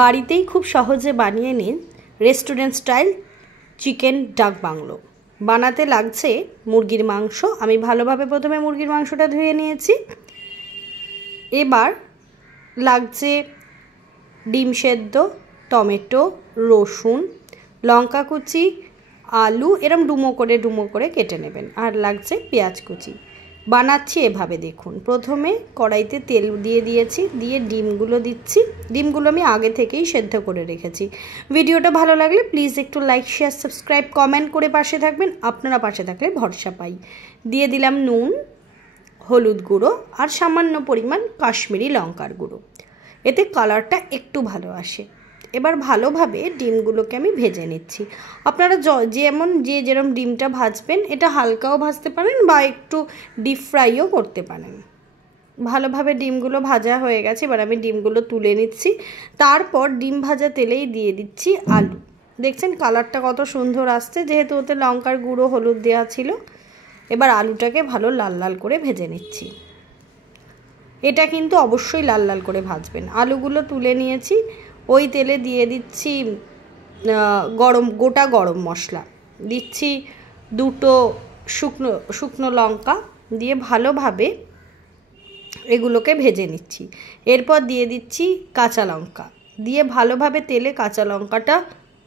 বাড়িতেই খুব সহজে বানিয়ে নিন রেস্টুরেন্ট স্টাইল চিকেন ডাক বাংলো। বানাতে লাগছে মুরগির মাংস। আমি ভালোভাবে প্রথমে মুরগির মাংসটা ধুয়ে নিয়েছি। এবার লাগছে ডিম সেদ্ধ, টমেটো, রসুন, লঙ্কা কুচি, আলু এরম ডুমো করে কেটে নেবেন। আর লাগছে পেঁয়াজ কুচি। বানাচ্ছি এভাবে দেখুন। প্রথমে কড়াইতে তেল দিয়ে দিয়েছি, দিয়ে ডিমগুলো দিচ্ছি। ডিমগুলো আমি আগে থেকেই সেদ্ধ করে রেখেছি। ভিডিওটা ভালো লাগলে প্লিজ একটু লাইক, শেয়ার, সাবস্ক্রাইব, কমেন্ট করে পাশে থাকবেন। আপনারা পাশে থাকলে ভরসা পাই। দিয়ে দিলাম নুন, হলুদ গুঁড়ো আর সামান্য পরিমাণ কাশ্মীরি লঙ্কার গুঁড়ো। এতে কালারটা একটু ভালো আসে। এবার ভালোভাবে ডিমগুলোকে আমি ভেজে নিচ্ছি। আপনারা যেরকম ডিমটা ভাজবেন, এটা হালকাও ভাজতে পারেন বা একটু ডিপ ফ্রাইও করতে পারেন। ভালোভাবে ডিমগুলো ভাজা হয়ে গেছে। এবার আমি ডিমগুলো তুলে নিচ্ছি। তারপর ডিম ভাজা তেলেই দিয়ে দিচ্ছি আলু। দেখছেন কালারটা কত সুন্দর আসছে, যেহেতু ওতে লঙ্কার গুঁড়ো, হলুদ দেওয়া ছিল। এবার আলুটাকে ভালো লাল লাল করে ভেজে নিচ্ছি। এটা কিন্তু অবশ্যই লাল লাল করে ভাজবেন। আলুগুলো তুলে নিয়েছি। ওই তেলে দিয়ে দিচ্ছি গোটা গরম মশলা, দিচ্ছি 2টো শুকনো লঙ্কা, দিয়ে ভালোভাবে এগুলোকে ভেজে নিচ্ছি। এরপর দিয়ে দিচ্ছি কাঁচা লঙ্কা, দিয়ে ভালোভাবে তেলে কাঁচা লঙ্কাটা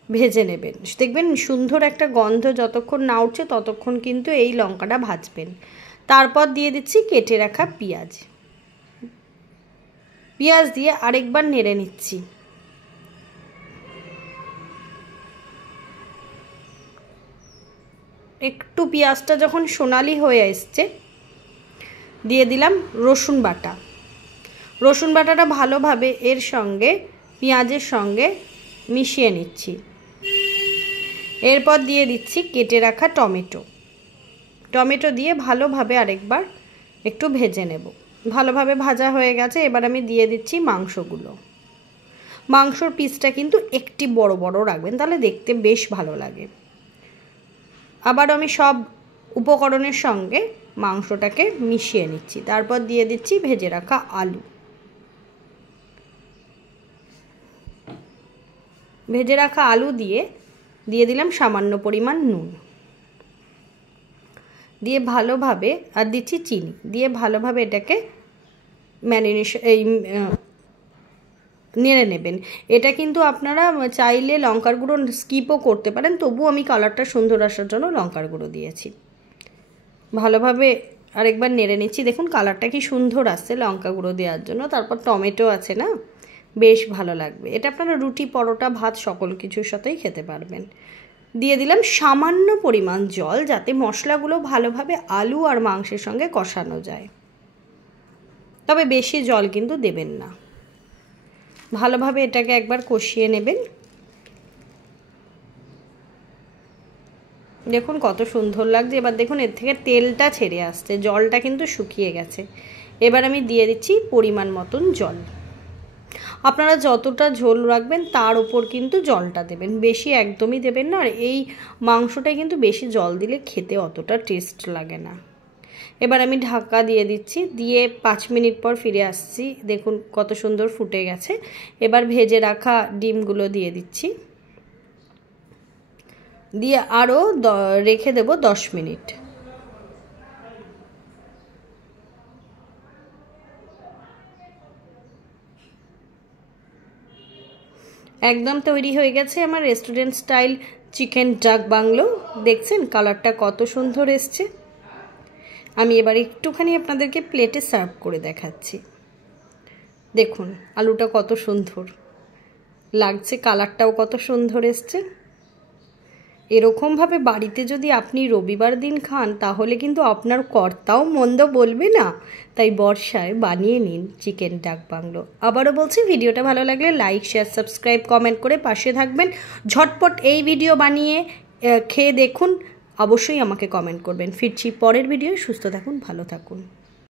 ভেজে নেবেন। দেখবেন সুন্দর একটা গন্ধ যতক্ষণ না উঠছে ততক্ষণ কিন্তু এই লঙ্কাটা ভাজবেন। তারপর দিয়ে দিচ্ছি কেটে রাখা পেঁয়াজ দিয়ে আরেকবার নেড়ে নিচ্ছি। একটু পেঁয়াজটা যখন সোনালি হয়ে এসছে, দিয়ে দিলাম রসুন বাটাটা ভালোভাবে এর সঙ্গে পেঁয়াজের সঙ্গে মিশিয়ে নিচ্ছি। এরপর দিয়ে দিচ্ছি কেটে রাখা টমেটো দিয়ে ভালোভাবে আরেকবার একটু ভেজে নেব। ভালোভাবে ভাজা হয়ে গেছে। এবার আমি দিয়ে দিচ্ছি মাংসগুলো। মাংসর পিসটা কিন্তু একটি বড় বড় রাখবেন, তাহলে দেখতে বেশ ভালো লাগে। আবার আমি সব উপকরণের সঙ্গে মাংসটাকে মিশিয়ে নিচ্ছি। তারপর দিয়ে দিচ্ছি ভেজে রাখা আলু। দিয়ে দিলাম সামান্য পরিমাণ নুন, দিয়ে ভালোভাবে, আর দিচ্ছি চিনি, দিয়ে ভালোভাবে এটাকে নেড়ে নেবেন। এটা কিন্তু আপনারা চাইলে লঙ্কার গুঁড়ো স্কিপও করতে পারেন, তবু আমি কালারটা সুন্দর আসার জন্য লঙ্কার গুঁড়ো দিয়েছি। ভালোভাবে আরেকবার নেড়ে নিচ্ছি। দেখুন কালারটা কি সুন্দর আসছে লঙ্কা গুঁড়ো দেওয়ার জন্য। তারপর টমেটো আছে না, বেশ ভালো লাগবে। এটা আপনারা রুটি, পরোটা, ভাত সকল কিছুর সাথেই খেতে পারবেন। দিয়ে দিলাম সামান্য পরিমাণ জল, যাতে মশলাগুলো ভালোভাবে আলু আর মাংসের সঙ্গে কষানো যায়। তবে বেশি জল কিন্তু দেবেন না। ভালোভাবে এটাকে একবার কষিয়ে নেবেন। দেখুন কত সুন্দর লাগছে। এবার দেখুন এর থেকে তেলটা ছেড়ে আসছে, জলটা কিন্তু শুকিয়ে গেছে। এবার আমি দিয়ে দিচ্ছি পরিমাণ মতন জল। আপনারা যতটা ঝোল রাখবেন তার উপর কিন্তু জলটা দেবেন, বেশি একদমই দেবেন না। আর এই মাংসটায় কিন্তু বেশি জল দিলে খেতে অতটা টেস্ট লাগে না। এবার আমি ঢাকা দিয়ে দিচ্ছি, দিয়ে 5 মিনিট পর ফিরে আসছি। দেখুন কত সুন্দর ফুটে গেছে। এবার ভেজে রাখা ডিমগুলো দিয়ে দিচ্ছি, দিয়ে আরও রেখে দেব 10 মিনিট। একদম তৈরি হয়ে গেছে আমার রেস্টুরেন্ট স্টাইল চিকেন ডাক বাংলো। দেখছেন কালারটা কত সুন্দর এসছে। আমি এবার একটুখানি আপনাদেরকে প্লেটে সার্ভ করে দেখাচ্ছি। দেখুন আলুটা কত সুন্দর লাগছে, কালারটাও কত সুন্দর এসছে। এরকমভাবে বাড়িতে যদি আপনি রবিবার দিন খান, তাহলে কিন্তু আপনার কর্তাও মন্দ বলবে না। তাই বর্ষায় বানিয়ে নিন চিকেন ডাক বাংলো। আবারও বলছি, ভিডিওটা ভালো লাগলে লাইক, শেয়ার, সাবস্ক্রাইব, কমেন্ট করে পাশে থাকবেন। ঝটপট এই ভিডিও বানিয়ে খেয়ে দেখুন, অবশ্যই আমাকে কমেন্ট করবেন। ফিরছি পরের ভিডিও। সুস্থ থাকুন, ভালো থাকুন।